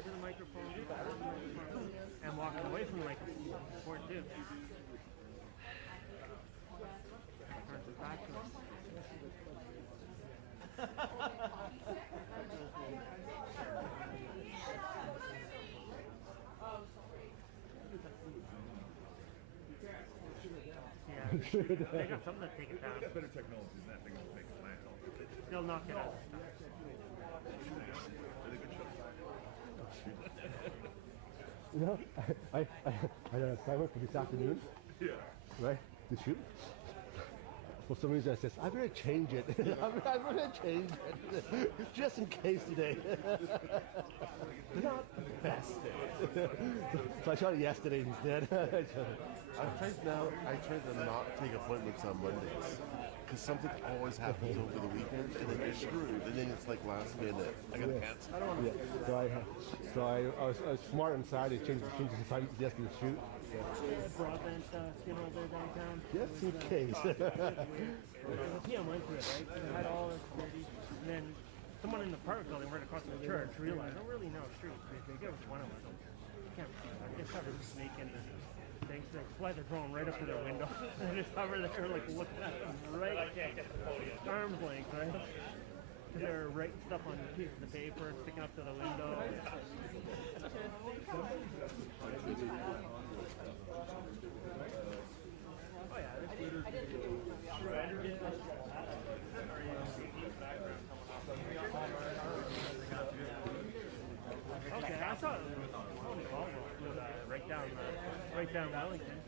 into the microphone, and walking away from the microphone. Important too. Turns it back to us. Yeah, they got something to take it down. Better technology than that thing will make it land. They'll knock it out. You know, I had an assignment for this afternoon. Yeah. Right? To shoot. For some reason I says, I better change it. I better change it. Just in case today. Not the best day. So I shot it yesterday instead. I try to not take appointments on Mondays. Because something always happens over the weekend and then you're screwed. And then it's like last minute. I gotta cancel. So I was smart inside. I changed the time yesterday to shoot. Broadband skin over there downtown. Just in case. The PM went to it, right? So they had all this security. And then someone in the apartment building right across from the church realized, I don't really know the street. There was one of us. Can't just covered snake and things. They fly the drone right up to their window. And just hover there, like looking at them right arm's length, right? Because they were writing stuff on pieces of paper, sticking up to the window. Oh yeah, okay, I saw it right down Wellington.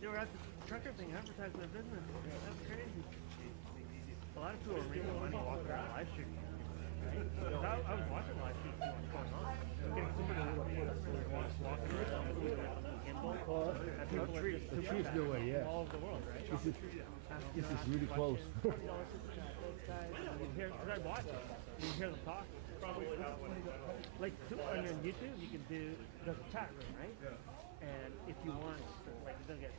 They were at the trucker thing advertising their business. That's crazy. A lot of people are making money walking around live streaming. I was watching live streaming what's going on. Getting super walking around with gimbal. And people are just The tree's no way, yeah. all over the world, right? This is really close. Because I watch it, you hear them talk. Like on your YouTube, you can do there's a chat room, right? And if you want, like they'll get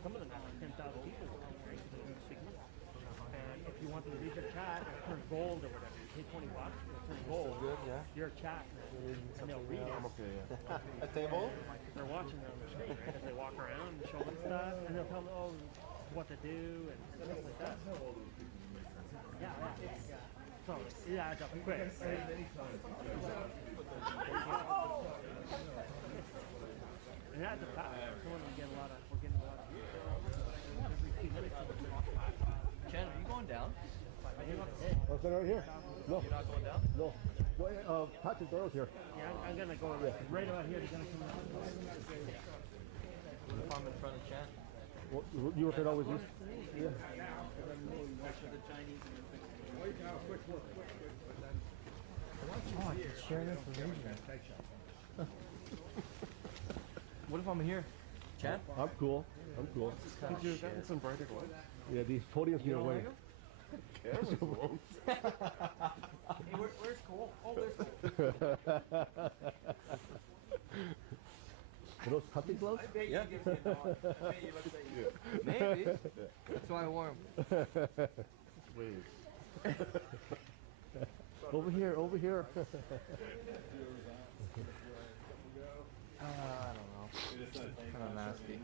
some of them have 10,000 people, right? And if you want them to read your chat or turn gold or whatever, you pay $20, it'll turn gold. Good, yeah. Your chat, and they'll read it. I'm okay, yeah. A table? They're watching it on the screen, right? As they walk around and show them stuff, and they'll tell them, what to do and stuff like that. Yeah. So it adds up quick. Right? And that's a fact. We're getting a lot of every 2 minutes. Ken, are you going down? Oh, is that right here? No. You're not going down? No. Well, Patrick Burrow's here. Yeah, I'm gonna go right about here. They're gonna come out. What if I'm in front of Chen? Well, you work it always is? Yeah. Oh, I can share information. What if I'm here? Chen? I'm cool. Could you have gotten some brighter lights? Yeah, these podiums need away. Hey, where's Cole? Oh, there's Cole. Are those hunting gloves? Yeah. Maybe. That's why I wore them. Wait. Over here. I don't know. Kind of nasty.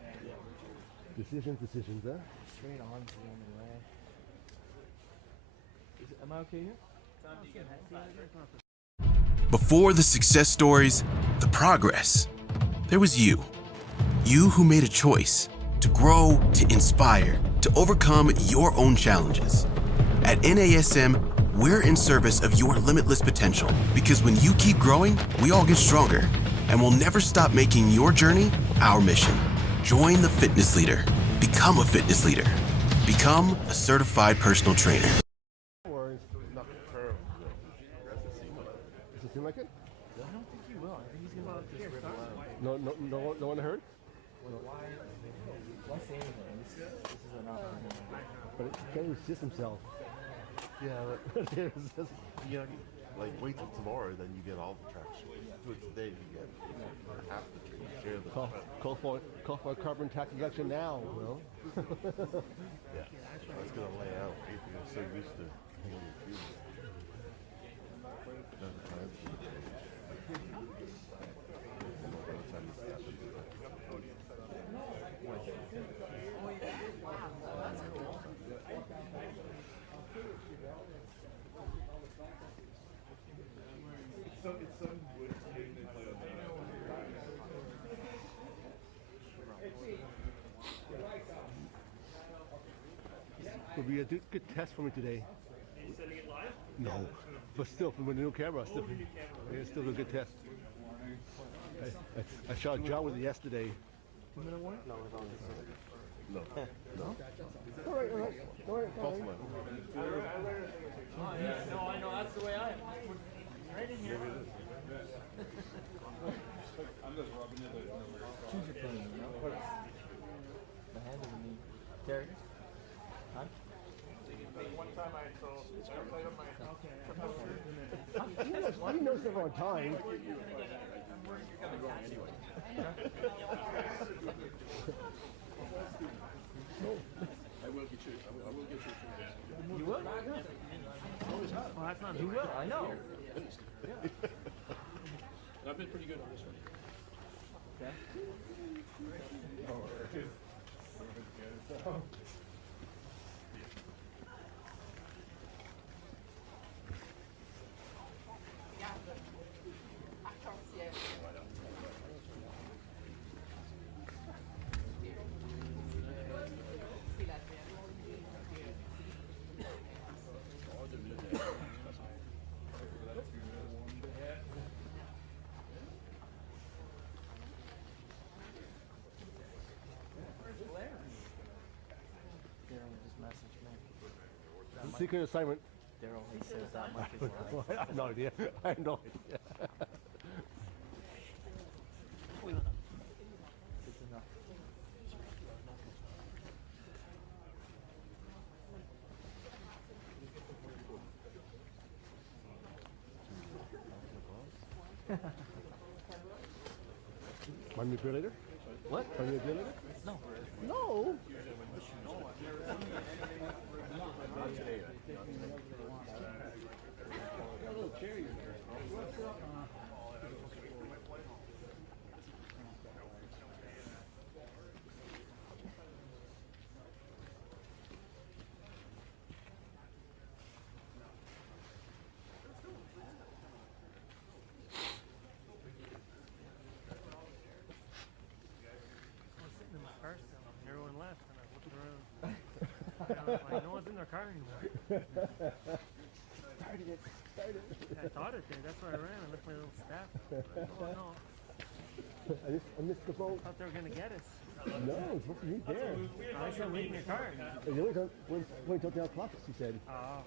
Decisions, huh? Straight on is the only way. Am I okay here? Before the success stories, the progress, there was you. You who made a choice to grow, to inspire, to overcome your own challenges. At NASM, we're in service of your limitless potential because when you keep growing, we all get stronger. And we'll never stop making your journey our mission. Join the fitness leader. Become a fitness leader. Become a certified personal trainer. Or is Not confirmed. does it seem like it? I don't think he will. I think he's gonna just rip it out. No one heard? Why say anything? This is enough for him. But he can't resist himself. Yeah, but you know, like wait till tomorrow, then you get all the traction. Do it today, you get half the Call for a carbon tax reduction now. Well. Yeah. I was gonna lay out. You're so used to hanging your feet. Another time. It's some wood game they play on It'll be a good test for me today. Are you sending it live? No, but still, from a new camera, still, it's still a good test. I shot John with it yesterday. 2 minute warning? No. All right. False one. No, I know. That's the way I am. Right in here. Choose your plane, you know? The hand of the knee. Terry? Huh? One time I played on my He knows never on time. I will get you. I will get you. You will? Well, that's not You will, I know. I've been pretty good on this one. Okay. Daryl just messaged me. Secret assignment. Daryl, he says that much is live. I have no idea. I have no idea. Good to know. Find me a beer later? What? Find me a beer later? No. No. Everyone left, and I looked around. And I was like, no one's in their car anymore. Started it. I thought it did. That's why I ran. I left my little staff. Oh no! I missed the boat. I thought they were gonna get us. No, it's supposed to meet there. I said, wait in your car. You wait till 10 o'clock, she said. Oh.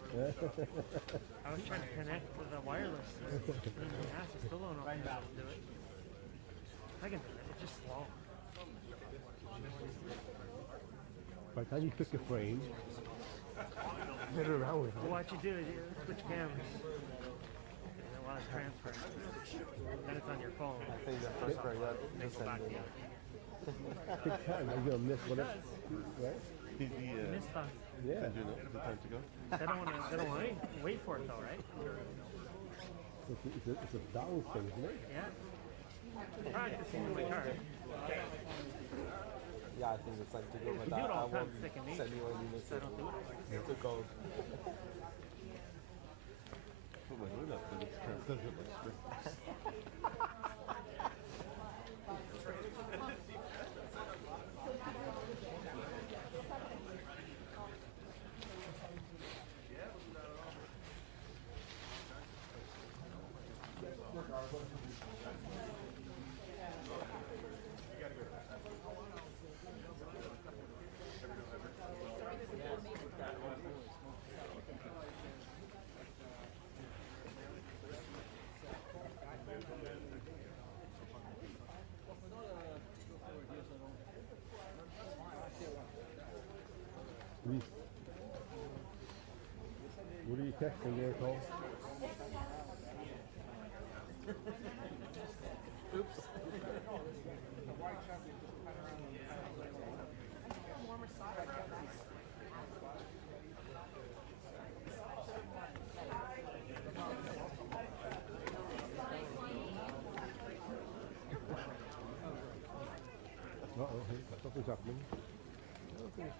I was trying to connect with the wireless. I still don't know if I'm able to do it. I can do it. It's just slow. By the time you pick your frame, get it around with it. What you do is you switch cameras. And while it's transferring, then it's on your phone. I think that first part, Then go back to you. Take time. Are you going to miss whatever? Right? Did he Missed us. Yeah. send you a note? Is it time to go? They don't want to wait for it though, right? It's a balance thing, isn't it? Yeah. Practicing in my car. Yeah, I think it's like to go If with you do that. it all I the time, won't it's second nature. send you when you miss So I it. don't do it. It's a code. Put my hood up and it says it like strict. What are you texting there, Cole? Oops. Oh, hey, something's happening. Okay.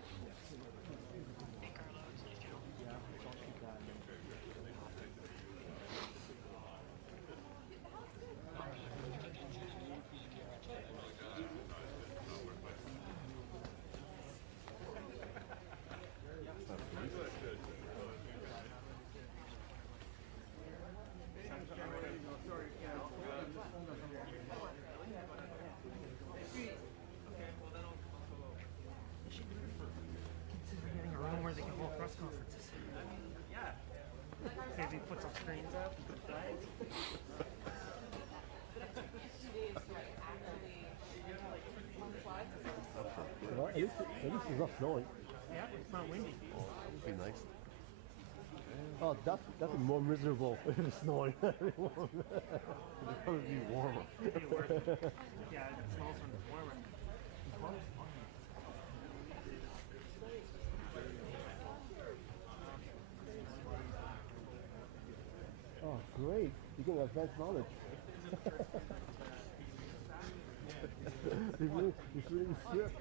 Consider getting a room where they can hold press conferences. Maybe put some screens up and some flags. Well, at least it's not snowing. Yeah, it's not windy. It'd be nice. Oh, that's more miserable if it's snowing. It'd probably be warmer. Maybe worse. Yeah, it smells when it's warmer. Oh, great. You get advanced knowledge. It's really strict.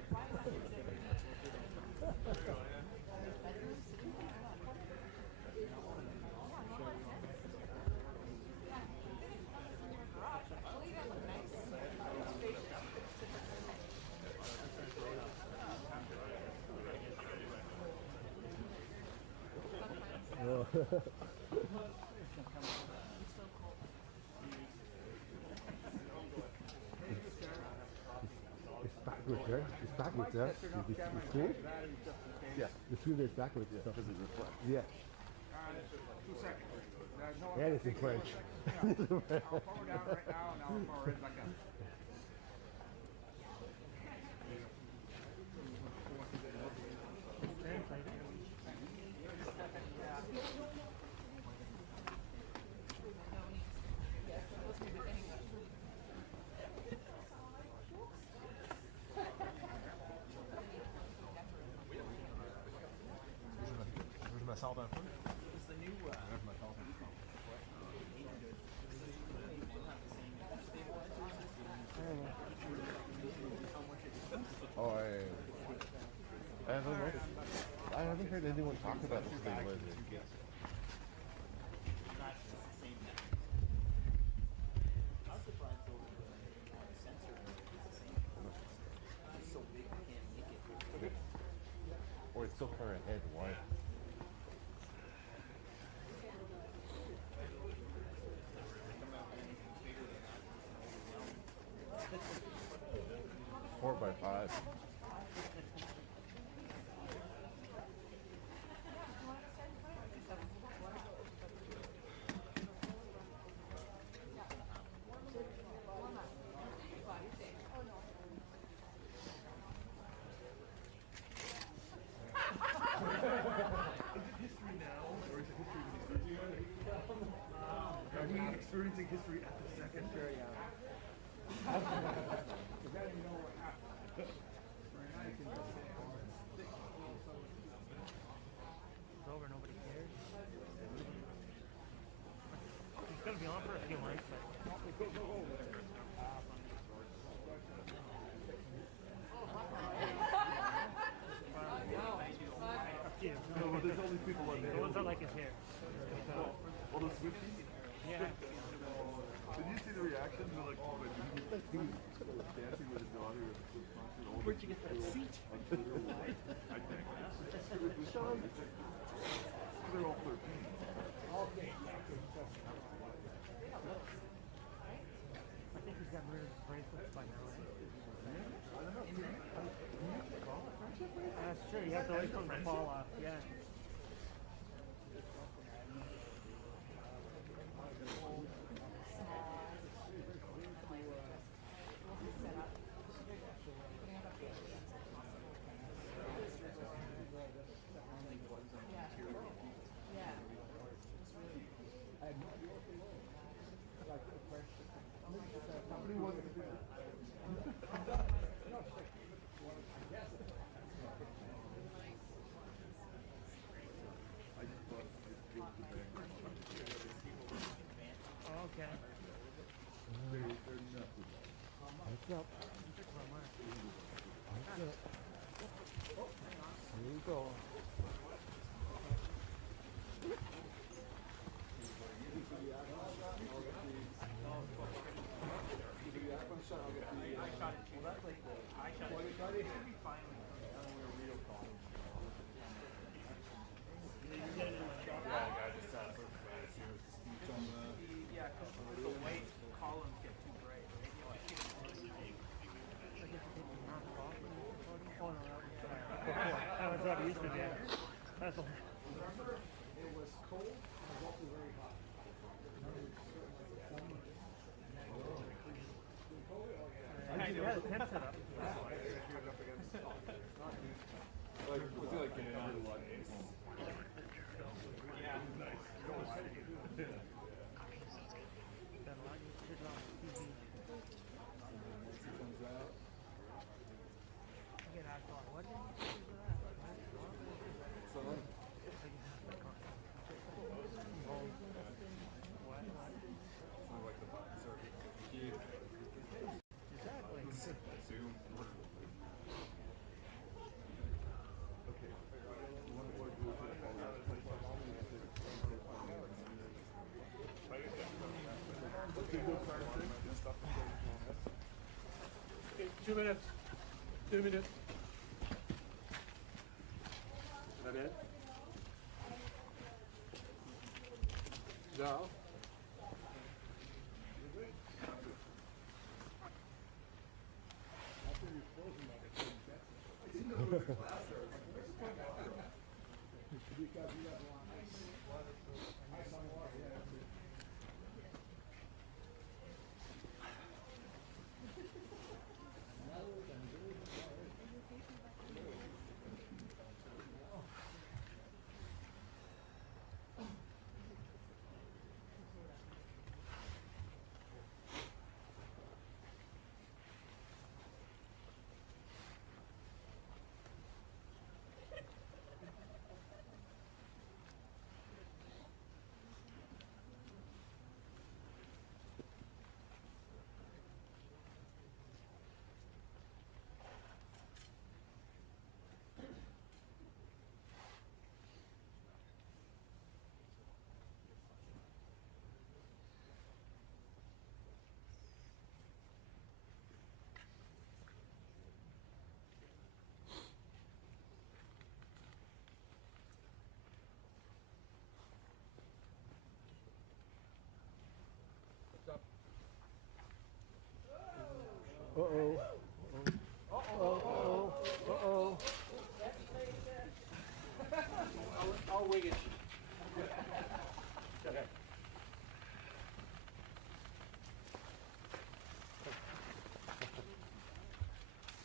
Oh. It's backwards there. It's backwards there. The screen? Yeah. The screen is backwards. So. Because it reflects. Yeah. 2 seconds. And it's in French. I'll forward down right now and I'll forward it back up. Where's my salt on food? Where's my salt on food? Oh, I haven't noticed. I haven't heard anyone talk about this thing lately. Or it's so far ahead, why? Four by five. Are we experiencing history at the second? Sure, yeah. It's over, nobody cares. It's gonna be on for a few months, but a few. No, but there's all these people on there. The ones I like is here. All those Swifties. Yeah. Did you see the reaction? They're like, oh, my God, he was dancing with his daughter at the concert. Where'd you get that seat? On Twitter, I think. They're all 13. I think he's gotten rid of his bracelets by now, right? That's true, you have to wait for them to fall off, yeah. Okay. What's up? Encore. That's what it used to be. That's all. Yeah, the tent set up. Like, was he like getting on like Okay, 2 minutes. 2 minutes. Is that it? No. Uh-oh. Uh-oh. Uh-oh. I'll wing it. Okay.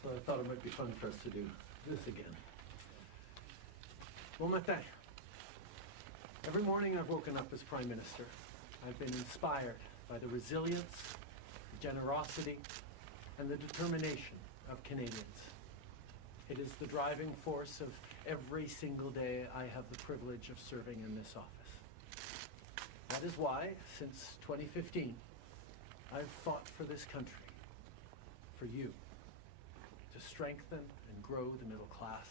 So I thought it might be fun for us to do this again. Bon matin. Every morning I've woken up as Prime Minister. I've been inspired by the resilience, the generosity, and the determination of Canadians. It is the driving force of every single day I have the privilege of serving in this office. That is why, since 2015, I've fought for this country, for you, to strengthen and grow the middle class.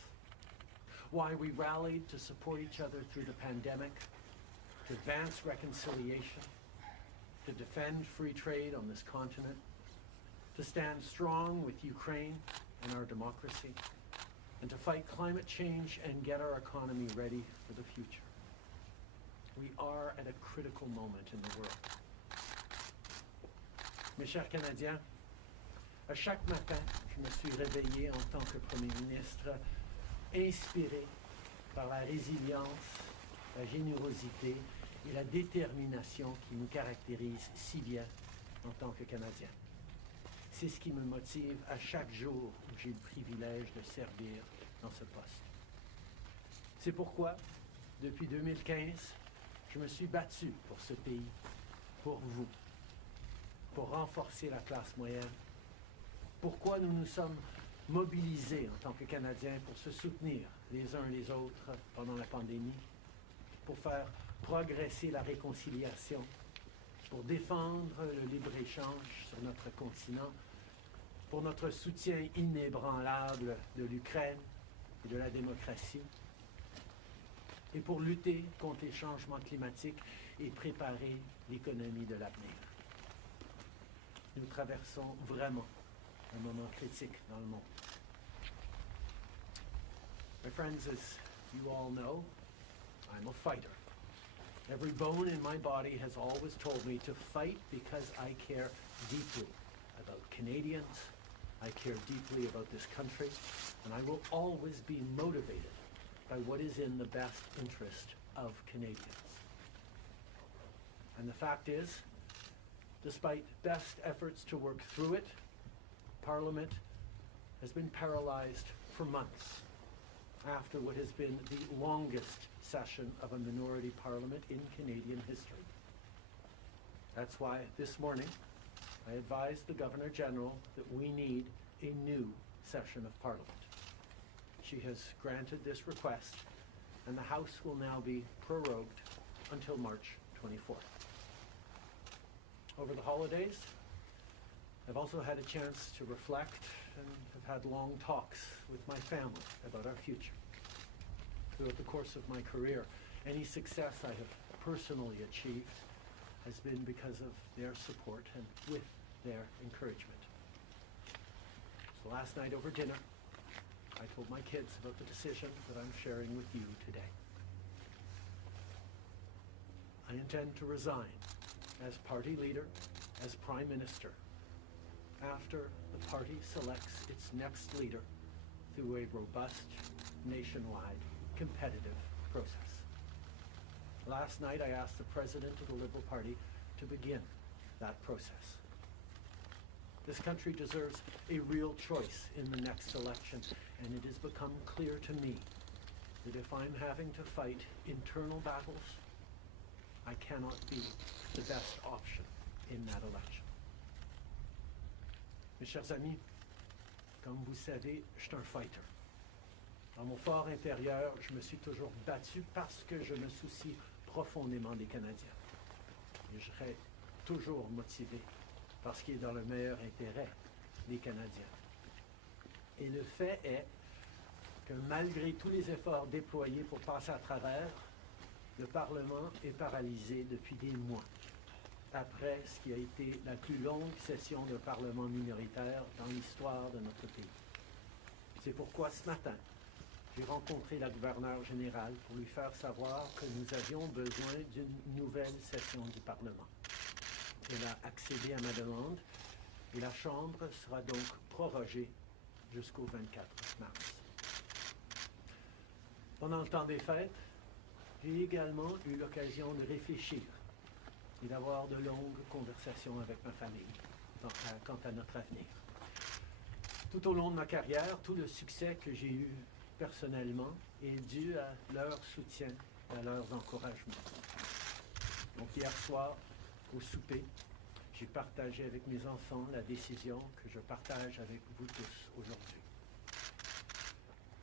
Why we rallied to support each other through the pandemic, to advance reconciliation, to defend free trade on this continent, to stand strong with Ukraine and our democracy, and to fight climate change and get our economy ready for the future. We are at a critical moment in the world. Mes chers Canadiens, à chaque matin, je me suis réveillé en tant que Premier ministre, inspiré par la résilience, la générosité et la détermination qui nous caractérisent si bien en tant que Canadiens. C'est ce qui me motive à chaque jour où j'ai le privilège de servir dans ce poste. C'est pourquoi, depuis 2015, je me suis battu pour ce pays, pour vous, pour renforcer la classe moyenne. Pourquoi nous nous sommes mobilisés en tant que Canadiens pour se soutenir les uns les autres pendant la pandémie, pour faire progresser la réconciliation, pour défendre le libre-échange sur notre continent, pour notre soutien inébranlable de l'Ukraine, et de la démocratie, et pour lutter contre les changements climatiques et préparer l'économie de l'avenir. Nous traversons vraiment un moment critique dans le monde. My friends, as you all know, I'm a fighter. Every bone in my body has always told me to fight because I care deeply about Canadians, I care deeply about this country, and I will always be motivated by what is in the best interest of Canadians. And the fact is, despite best efforts to work through it, Parliament has been paralyzed for months after what has been the longest session of a minority parliament in Canadian history. That's why this morning I advised the Governor-General that we need a new session of Parliament. She has granted this request, and the House will now be prorogued until March 24th. Over the holidays, I've also had a chance to reflect and have had long talks with my family about our future. Throughout the course of my career, any success I have personally achieved has been because of their support and with their encouragement. So last night over dinner, I told my kids about the decision that I'm sharing with you today. I intend to resign as party leader, as Prime Minister, after the party selects its next leader through a robust, nationwide, competitive process. Last night I asked the President of the Liberal Party to begin that process. This country deserves a real choice in the next election, and it has become clear to me that if I'm having to fight internal battles, I cannot be the best option in that election. Mes chers amis, comme vous savez, je suis un fighter. Dans mon fort intérieur, je me suis toujours battu parce que je me soucie profondément des Canadiens. Et je serai toujours motivé parce qu'il est dans le meilleur intérêt des Canadiens. Et le fait est que malgré tous les efforts déployés pour passer à travers, le Parlement est paralysé depuis des mois, après ce qui a été la plus longue session de Parlement minoritaire dans l'histoire de notre pays. C'est pourquoi ce matin, j'ai rencontré la gouverneure générale pour lui faire savoir que nous avions besoin d'une nouvelle session du Parlement. Elle a accédé à ma demande et la Chambre sera donc prorogée jusqu'au 24 mars. Pendant le temps des fêtes, j'ai également eu l'occasion de réfléchir et d'avoir de longues conversations avec ma famille quant à notre avenir. Tout au long de ma carrière, tout le succès que j'ai eu personnellement est dû à leur soutien et à leurs encouragements. Donc hier soir, au souper, j'ai partagé avec mes enfants la décision que je partage avec vous tous aujourd'hui.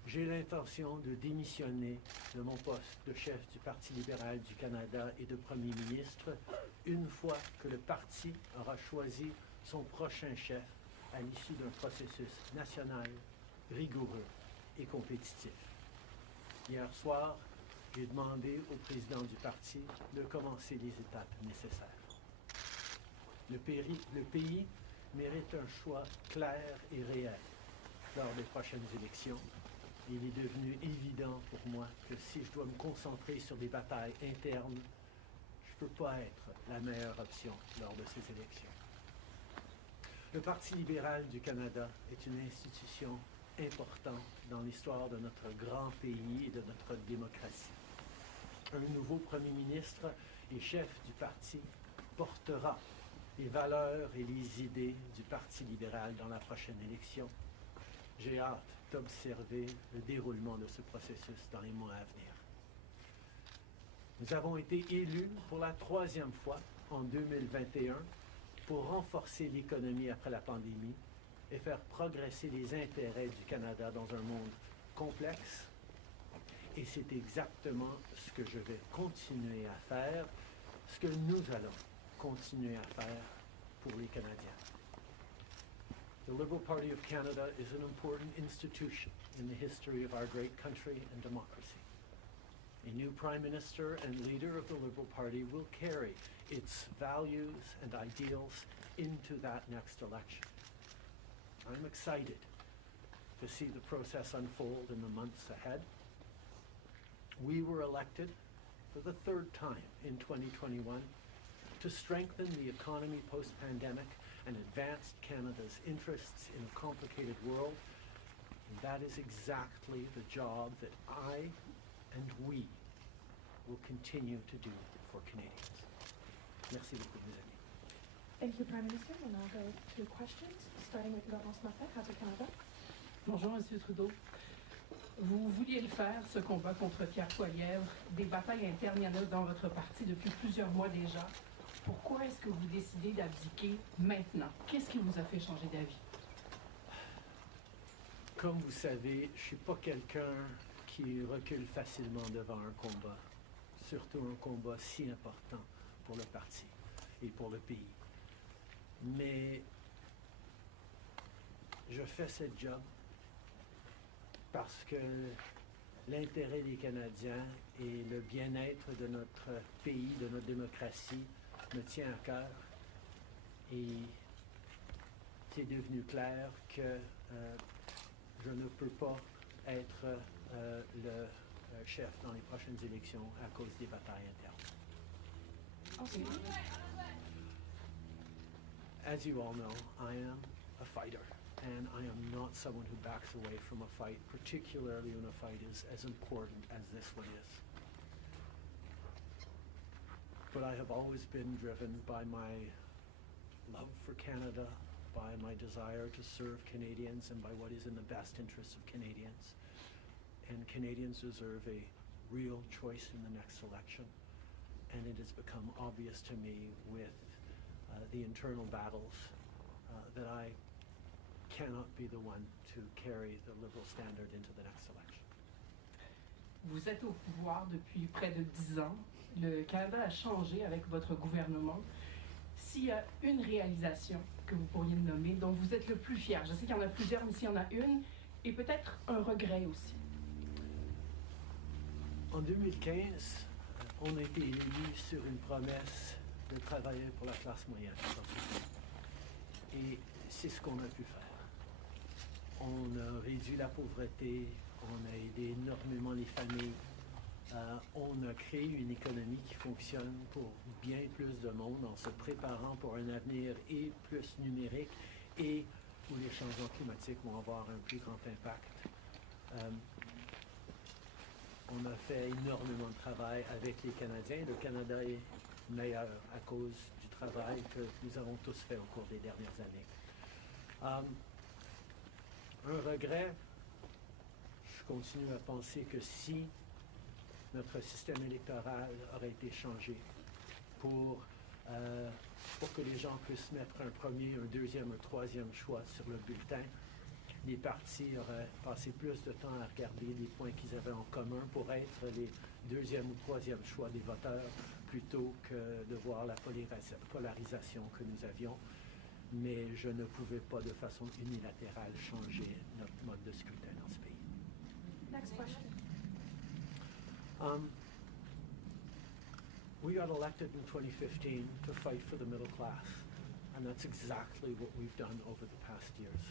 J'ai l'intention de démissionner de mon poste de chef du Parti libéral du Canada et de Premier ministre une fois que le parti aura choisi son prochain chef à l'issue d'un processus national, rigoureux et compétitif. Hier soir, j'ai demandé au président du parti de commencer les étapes nécessaires. Le pays mérite un choix clair et réel lors des prochaines élections. Il est devenu évident pour moi que si je dois me concentrer sur des batailles internes, je ne peux pas être la meilleure option lors de ces élections. Le Parti libéral du Canada est une institution importante dans l'histoire de notre grand pays et de notre démocratie. Un nouveau Premier ministre et chef du parti portera les valeurs et les idées du Parti libéral dans la prochaine élection. J'ai hâte d'observer le déroulement de ce processus dans les mois à venir. Nous avons été élus pour la 3e fois en 2021 pour renforcer l'économie après la pandémie et faire progresser les intérêts du Canada dans un monde complexe. Et c'est exactement ce que je vais continuer à faire, ce que nous allons continuer à faire pour les Canadiens. The Liberal Party of Canada is an important institution in the history of our great country and democracy. A new Prime Minister and leader of the Liberal Party will carry its values and ideals into that next election. I'm excited to see the process unfold in the months ahead. We were elected for the third time in 2021 to strengthen the economy post-pandemic and advance Canada's interests in a complicated world. And that is exactly the job that I and we will continue to do for Canadians. Merci beaucoup, mes amis. Thank you, Prime Minister. We'll now go to questions, starting with Laurence Martin, Radio-Canada. Bonjour, Monsieur Trudeau. Vous vouliez le faire, ce combat contre Pierre Poilievre. Des batailles internes, il y en a dans votre parti depuis plusieurs mois déjà. Pourquoi est-ce que vous décidez d'abdiquer maintenant? Qu'est-ce qui vous a fait changer d'avis? Comme vous savez, je ne suis pas quelqu'un qui recule facilement devant un combat, surtout un combat si important pour le parti et pour le pays. Mais je fais ce job parce que l'intérêt des Canadiens et le bien-être de notre pays, de notre démocratie, me tient à cœur. Et c'est devenu clair que je ne peux pas être le chef dans les prochaines élections à cause des batailles internes. As you all know, I am a fighter, and I am not someone who backs away from a fight, particularly when a fight is as important as this one is. But I have always been driven by my love for Canada, by my desire to serve Canadians, and by what is in the best interests of Canadians. And Canadians deserve a real choice in the next election. And it has become obvious to me with the internal battles that I cannot be the one to carry the Liberal standard into the next election. Vous êtes au pouvoir depuis près de 10 ans. Le Canada a changé avec votre gouvernement. S'il y a une réalisation que vous pourriez me nommer, dont vous êtes le plus fier, je sais qu'il y en a plusieurs, mais s'il y en a une, et peut-être un regret aussi. En 2015, on a été élus sur une promesse de travailler pour la classe moyenne. Et c'est ce qu'on a pu faire. On a réduit la pauvreté, on a aidé énormément les familles, on a créé une économie qui fonctionne pour bien plus de monde en se préparant pour un avenir et plus numérique et où les changements climatiques vont avoir un plus grand impact. On a fait énormément de travail avec les Canadiens. Le Canada est meilleur à cause du travail que nous avons tous fait au cours des dernières années. Un regret, je continue à penser que si notre système électoral aurait été changé pour que les gens puissent mettre un premier, un deuxième, un troisième choix sur le bulletin, les partis auraient passé plus de temps à regarder les points qu'ils avaient en commun pour être les deuxième ou troisième choix des voteurs plutôt que de voir la polarisation que nous avions. Mais je ne pouvais pas de façon unilatérale changer notre mode de scrutin dans ce pays. Next question. We got elected in 2015 to fight for the middle class, and that's exactly what we've done over the past years.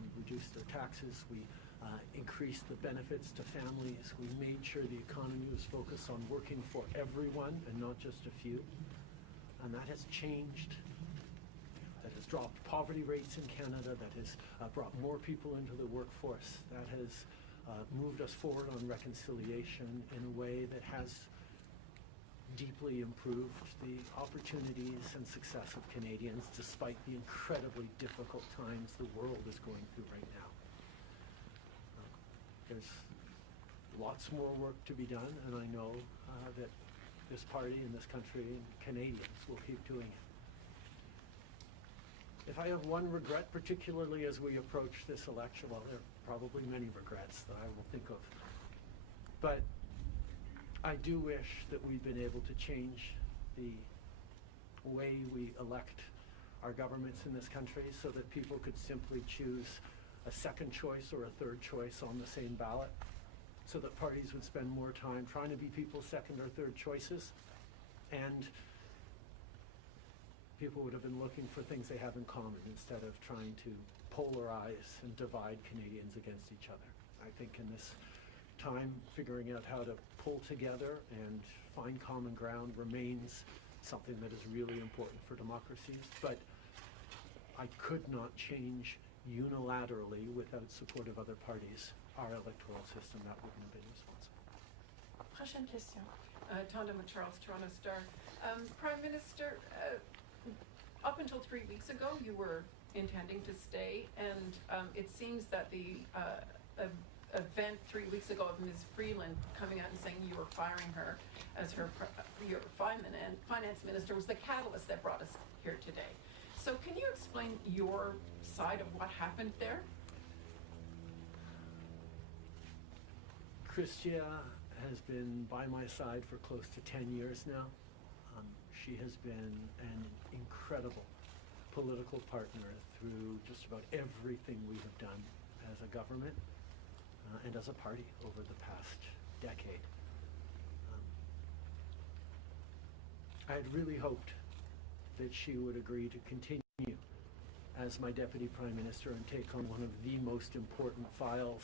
We reduced their taxes, we increased the benefits to families, we made sure the economy was focused on working for everyone and not just a few, and that has changed. That has dropped poverty rates in Canada, that has brought more people into the workforce, that has moved us forward on reconciliation in a way that has deeply improved the opportunities and success of Canadians despite the incredibly difficult times the world is going through right now. There's lots more work to be done, and I know that this party and this country and Canadians will keep doing it. If I have one regret, particularly as we approach this election, well, there are probably many regrets that I will think of, but I do wish that we've been able to change the way we elect our governments in this country so that people could simply choose a second choice or a third choice on the same ballot, so that parties would spend more time trying to be people's second or third choices, and people would have been looking for things they have in common instead of trying to polarize and divide Canadians against each other. I think in this time, figuring out how to pull together and find common ground remains something that is really important for democracies, but I could not change unilaterally without support of other parties our electoral system. That wouldn't have been responsible. Prochaine question. Tanda with Charles, Toronto Star. Prime Minister, up until 3 weeks ago, you were intending to stay, and it seems that the event 3 weeks ago of Ms. Freeland coming out and saying you were firing her as your finance minister was the catalyst that brought us here today. So can you explain your side of what happened there? Chrystia has been by my side for close to 10 years now. She has been an incredible political partner through just about everything we have done as a government and as a party over the past decade. I had really hoped that she would agree to continue as my Deputy Prime Minister and take on one of the most important files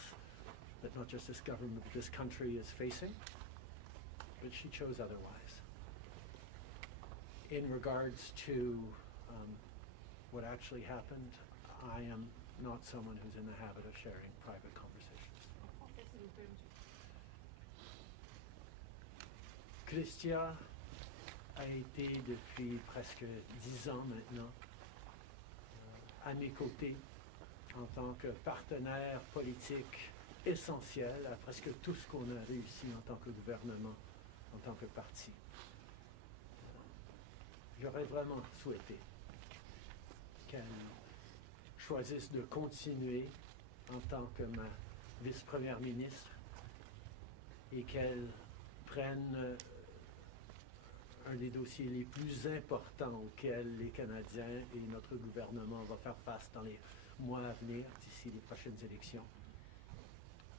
that not just this government but this country is facing, but she chose otherwise. In regards to what actually happened, I am not someone who's in the habit of sharing private conversations. Chrystia a été depuis presque 10 ans maintenant à mes côtés en tant que partenaire politique essentiel à presque tout ce qu'on a réussi en tant que gouvernement, en tant que parti. J'aurais vraiment souhaité qu'elle choisisse de continuer en tant que ma vice-première ministre et qu'elle prenne un des dossiers les plus importants auxquels les Canadiens et notre gouvernement vont faire face dans les mois à venir, d'ici les prochaines élections.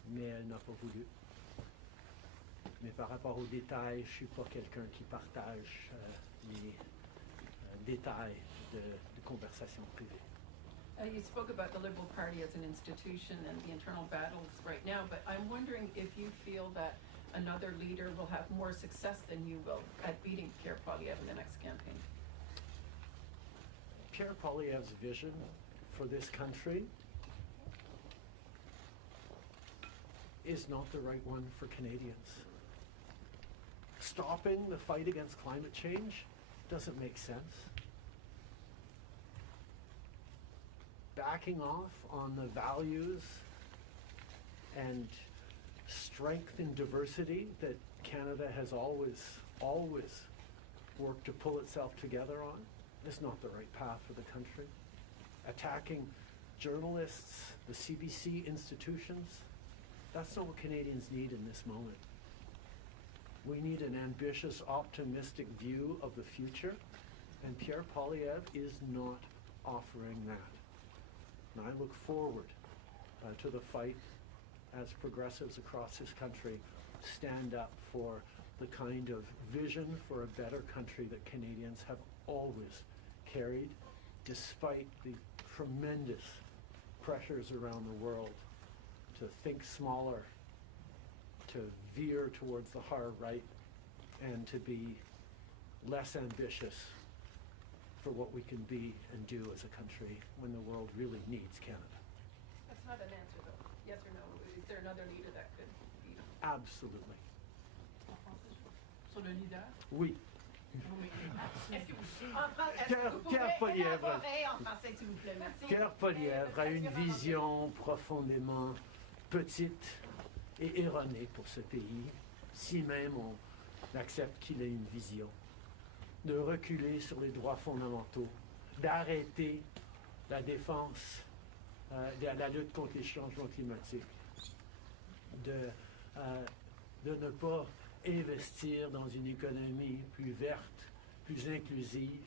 Mais elle n'a pas voulu. Mais par rapport aux détails, je ne suis pas quelqu'un qui partage les détails de conversations privées. You spoke about the Liberal Party as an institution and the internal battles right now, but I'm wondering if you feel that another leader will have more success than you will at beating Pierre Poilievre in the next campaign. Pierre Poilievre's vision for this country is not the right one for Canadians. Stopping the fight against climate change doesn't make sense. Backing off on the values and strength and diversity that Canada has always worked to pull itself together on is not the right path for the country. Attacking journalists, the CBC institutions, that's not what Canadians need in this moment. We need an ambitious, optimistic view of the future, and Pierre Poilievre is not offering that. And I look forward to the fight as progressives across this country stand up for the kind of vision for a better country that Canadians have always carried, despite the tremendous pressures around the world to think smaller, to veer towards the hard right, and to be less ambitious for what we can be and do as a country when the world really needs Canada. That's not an answer though. Yes or no? Is there another leader that could be? Absolutely. Sur le leader? Oui. Pierre Poilievre a une vision profondément petite et erronée pour ce pays, si même on accepte qu'il ait une vision, de reculer sur les droits fondamentaux, d'arrêter la défense, la lutte contre les changements climatiques, de ne pas investir dans une économie plus verte, plus inclusive,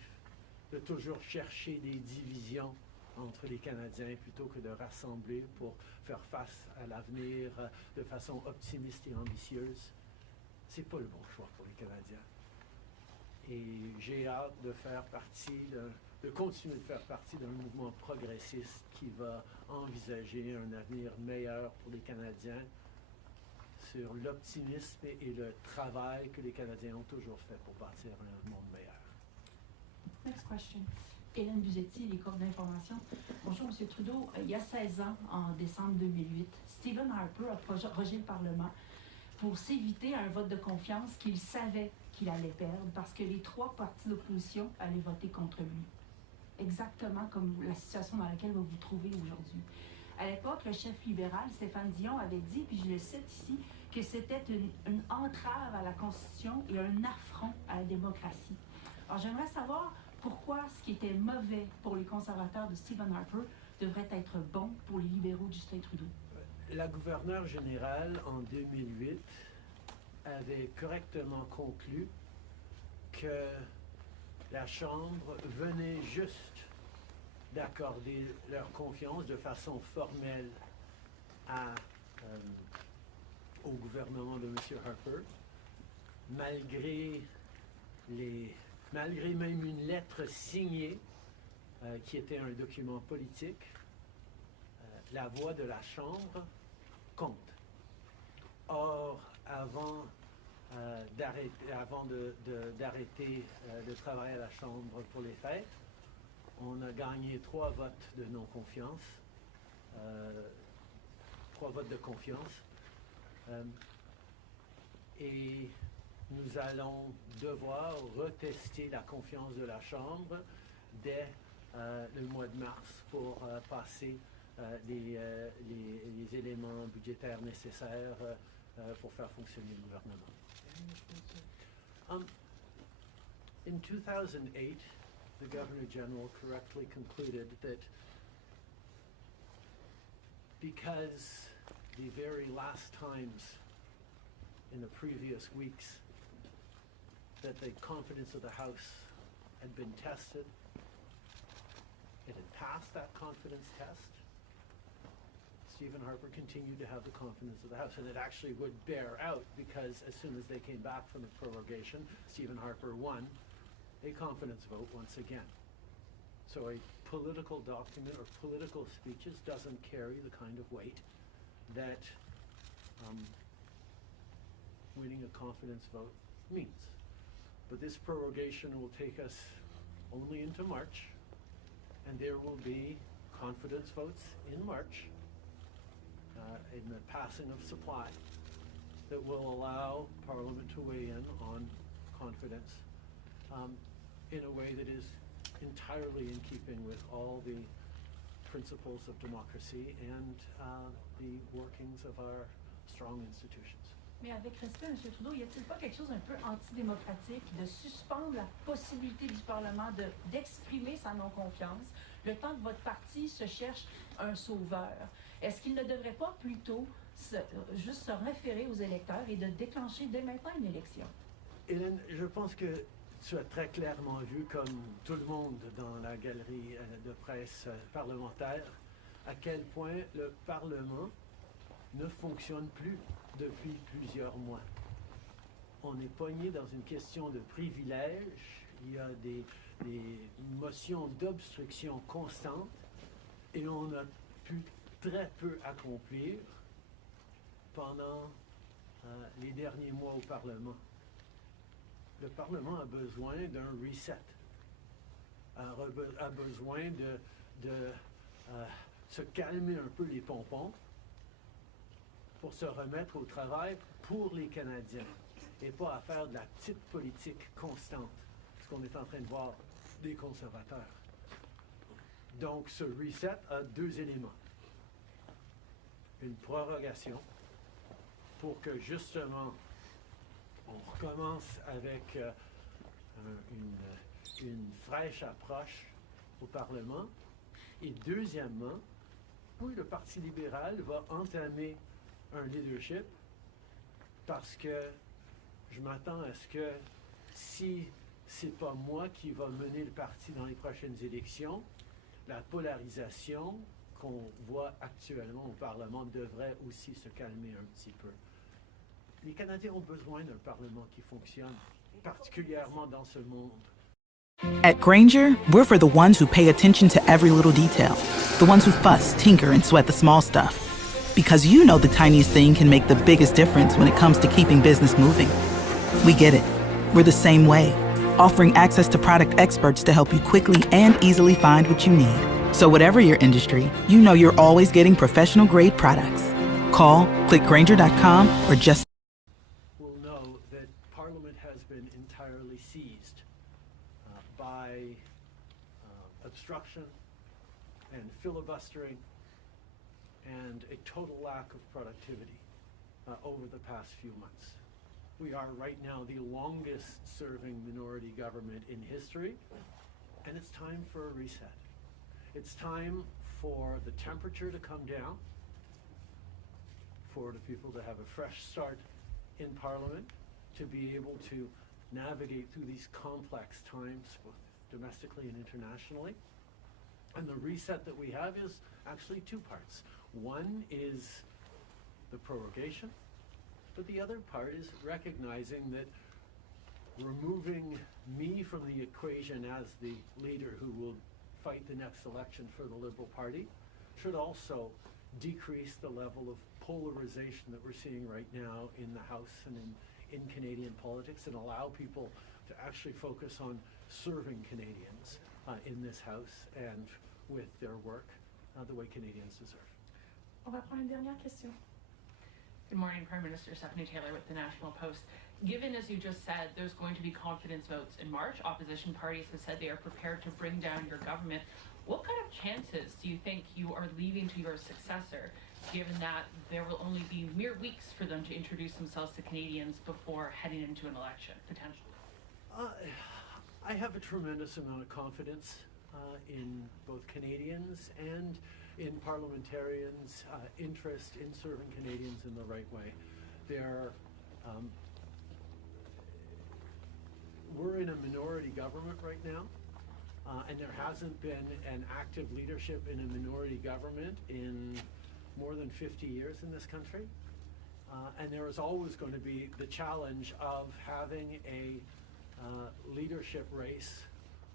de toujours chercher des divisions entre les Canadiens plutôt que de rassembler pour faire face à l'avenir de façon optimiste et ambitieuse, c'est pas le bon choix pour les Canadiens. Et j'ai hâte de faire partie, de continuer de faire partie d'un mouvement progressiste qui va envisager un avenir meilleur pour les Canadiens sur l'optimisme et le travail que les Canadiens ont toujours fait pour bâtir un monde meilleur. Next question. Hélène Buzetti, les corps d'information. Bonjour, M. Trudeau. Il y a 16 ans, en décembre 2008, Stephen Harper a rejeté le Parlement pour s'éviter un vote de confiance qu'il savait qu'il allait perdre parce que les 3 partis d'opposition allaient voter contre lui. Exactement comme la situation dans laquelle vous vous trouvez aujourd'hui. À l'époque, le chef libéral, Stéphane Dion, avait dit, puis je le cite ici, que c'était une entrave à la Constitution et un affront à la démocratie. Alors, j'aimerais savoir pourquoi ce qui était mauvais pour les conservateurs de Stephen Harper devrait être bon pour les libéraux de Justin Trudeau. La gouverneure générale, en 2008, avait correctement conclu que la Chambre venait juste d'accorder leur confiance de façon formelle au gouvernement de M. Harper, malgré même une lettre signée qui était un document politique. La voix de la Chambre compte. Or, avant d'arrêter de travailler à la Chambre pour les fêtes, on a gagné 3 votes de non-confiance, 3 votes de confiance, et nous allons devoir retester la confiance de la Chambre dès le mois de mars pour passer les éléments budgétaires nécessaires pour faire fonctionner le gouvernement. In 2008, the Governor General correctly concluded that because the very last times in the previous weeks that the confidence of the House had been tested, it had passed that confidence test, Stephen Harper continued to have the confidence of the House, and it actually would bear out because as soon as they came back from the prorogation, Stephen Harper won a confidence vote once again. So a political document or political speeches doesn't carry the kind of weight that winning a confidence vote means. But this prorogation will take us only into March, and there will be confidence votes in March in the passing of supply that will allow Parliament to weigh in on confidence in a way that is entirely in keeping with all the principles of democracy and the workings of our strong institutions. Mais avec respect, M. Trudeau, y a-t-il pas quelque chose un peu antidémocratique de suspendre la possibilité du Parlement d'exprimer sa non-confiance le temps que votre parti se cherche un sauveur? Est-ce qu'il ne devrait pas plutôt juste se référer aux électeurs et de déclencher dès maintenant une élection? Hélène, je pense que tu as très clairement vu, comme tout le monde dans la galerie de presse parlementaire, à quel point le Parlement ne fonctionne plus depuis plusieurs mois. On est pogné dans une question de privilège, il y a des motions d'obstruction constantes et on a pu très peu accomplir pendant les derniers mois au Parlement. Le Parlement a besoin d'un reset, a besoin de se calmer un peu les pompons pour se remettre au travail pour les Canadiens et pas à faire de la petite politique constante, ce qu'on est en train de voir des conservateurs. Donc ce reset a 2 éléments. Une prorogation pour que justement on recommence avec une fraîche approche au Parlement. Et deuxièmement, oui, le Parti libéral va entamer un leadership parce que je m'attends à ce que si c'est pas moi qui va mener le parti dans les prochaines élections. La polarisation qu'on voit actuellement au Parlement devrait aussi se calmer un petit peu. Les Canadiens ont besoin d'un Parlement qui fonctionne, particulièrement dans ce monde. At Granger, we're for the ones who pay attention to every little detail. The ones who fuss, tinker, and sweat the small stuff. Because you know the tiniest thing can make the biggest difference when it comes to keeping business moving. We get it. We're the same way, offering access to product experts to help you quickly and easily find what you need. So whatever your industry, you know you're always getting professional-grade products. Call, click Granger.com, or just will know that Parliament has been entirely seized by obstruction and filibustering and a total lack of productivity over the past few months. We are right now the longest serving minority government in history, and it's time for a reset. It's time for the temperature to come down, for the people to have a fresh start in Parliament, to be able to navigate through these complex times, both domestically and internationally. And the reset that we have is actually two parts. One is the prorogation, but the other part is recognizing that removing me from the equation as the leader who will fight the next election for the Liberal Party should also decrease the level of polarization that we're seeing right now in the House and in Canadian politics, and allow people to actually focus on serving Canadians in this House and with their work the way Canadians deserve. On va prendre une dernière question. Good morning, Prime Minister Stephanie Taylor with the National Post. Given, as you just said, there's going to be confidence votes in March, opposition parties have said they are prepared to bring down your government. What kind of chances do you think you are leaving to your successor, given that there will only be mere weeks for them to introduce themselves to Canadians before heading into an election, potentially? I have a tremendous amount of confidence in both Canadians and in parliamentarians' interest in serving Canadians in the right way. We're in a minority government right now, and there hasn't been an active leadership in a minority government in more than 50 years in this country. And there is always going to be the challenge of having a leadership race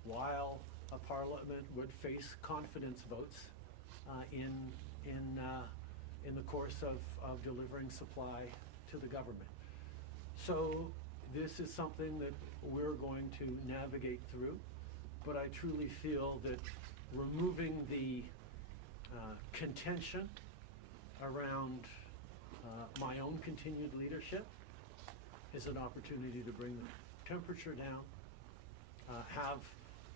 while a parliament would face confidence votes in the course of delivering supply to the government. So this is something that we're going to navigate through, but I truly feel that removing the contention around my own continued leadership is an opportunity to bring the temperature down, have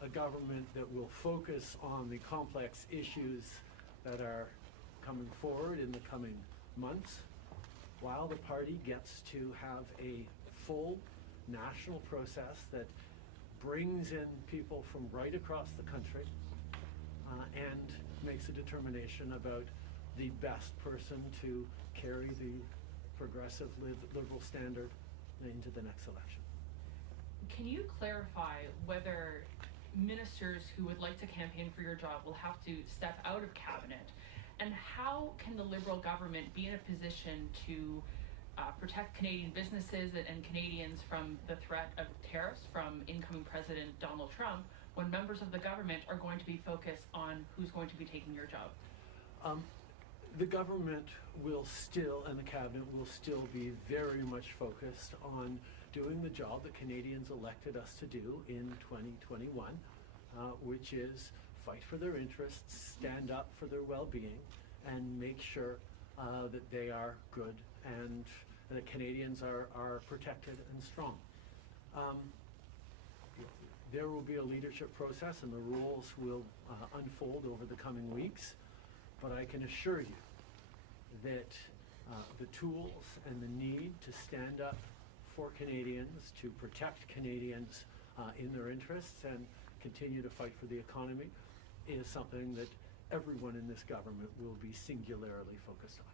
a government that will focus on the complex issues that are coming forward in the coming months, while the party gets to have a full national process that brings in people from right across the country and makes a determination about the best person to carry the progressive liberal standard into the next election. Can you clarify whether ministers who would like to campaign for your job will have to step out of cabinet? And how can the Liberal government be in a position to protect Canadian businesses and Canadians from the threat of tariffs from incoming President Donald Trump when members of the government are going to be focused on who's going to be taking your job? The government will still, and the cabinet will still be very much focused on doing the job that Canadians elected us to do in 2021, which is fight for their interests, stand up for their well-being, and make sure that they are good and that Canadians are protected and strong. There will be a leadership process and the rules will unfold over the coming weeks, but I can assure you that the tools and the need to stand up for Canadians, to protect Canadians in their interests and continue to fight for the economy is something that everyone in this government will be singularly focused on.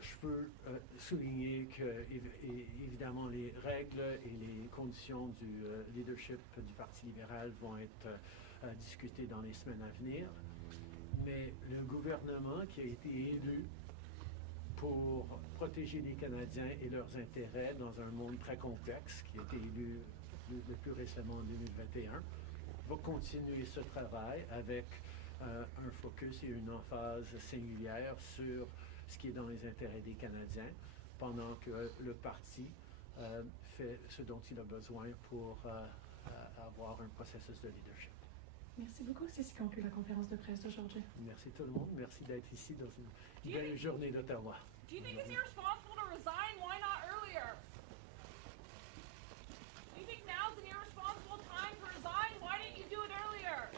Je peux souligner que, évidemment, les règles et les conditions du leadership du Parti libéral vont être discutées dans les semaines à venir. Mais le gouvernement qui a été élu pour protéger les Canadiens et leurs intérêts dans un monde très complexe, qui a été élu le plus récemment en 2021, va continuer ce travail avec un focus et une emphase singulière sur ce qui est dans les intérêts des Canadiens, pendant que le parti fait ce dont il a besoin pour avoir un processus de leadership. Merci beaucoup. C'est ce qui conclut la conférence de presse d'aujourd'hui. Merci tout le monde. Merci d'être ici dans une belle journée d'Ottawa. Do you think it's irresponsible to resign? Why not earlier? Do you think now's an irresponsible time to resign? Why didn't you do it earlier?